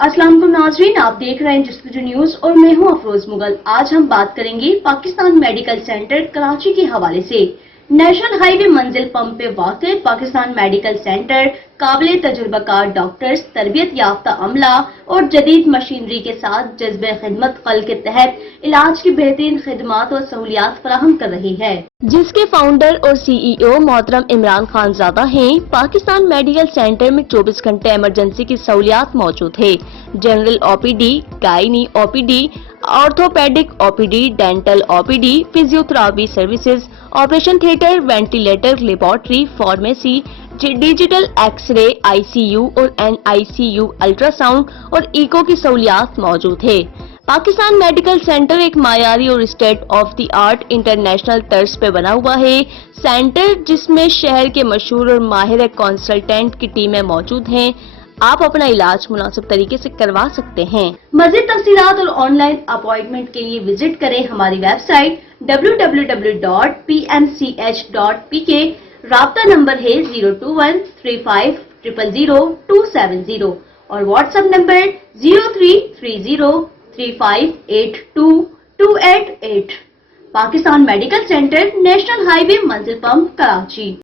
अस्सलाम वालेकुम नाज़रीन, आप देख रहे हैं जस्तजू न्यूज और मैं हूं अफरोज मुगल। आज हम बात करेंगे पाकिस्तान मेडिकल सेंटर कराची के हवाले से। नेशनल हाईवे मंजिल पंप पे वाक़ पाकिस्तान मेडिकल सेंटर काबिल तजुर्बाकार डॉक्टर्स, तरबियत याफ्ता अमला और जदीद मशीनरी के साथ जज्बे खिदमत कल के तहत इलाज की बेहतरीन खिदमात और सहूलियात फराहम कर रही है, जिसके फाउंडर और CEO मोहतरम इमरान खानजादा हैं। पाकिस्तान मेडिकल सेंटर में 24 घंटे इमरजेंसी की सहूलियात मौजूद है। General OPD, gynae OPD, orthopaedic OPD, dental OPD, physiotherapy services, operation theatre, ventilator, laboratory, pharmacy, digital x-ray, ICU और NICU, अल्ट्रासाउंड और इको की सहूलियात मौजूद है। पाकिस्तान मेडिकल सेंटर एक मायारी और state of the art international तर्ज पे बना हुआ है। सेंटर जिसमें शहर के मशहूर और माहिर कंसल्टेंट की टीमें मौजूद हैं। आप अपना इलाज मुनासिब तरीके से करवा सकते हैं। मज़ीद तफसीलात और ऑनलाइन अपॉइंटमेंट के लिए विजिट करें हमारी वेबसाइट www.pmch.pk। राब्ता नंबर है 02135000270 और WhatsApp number 033035822888। Pakistan medical centre, national highway मंजिल पंप, कराची।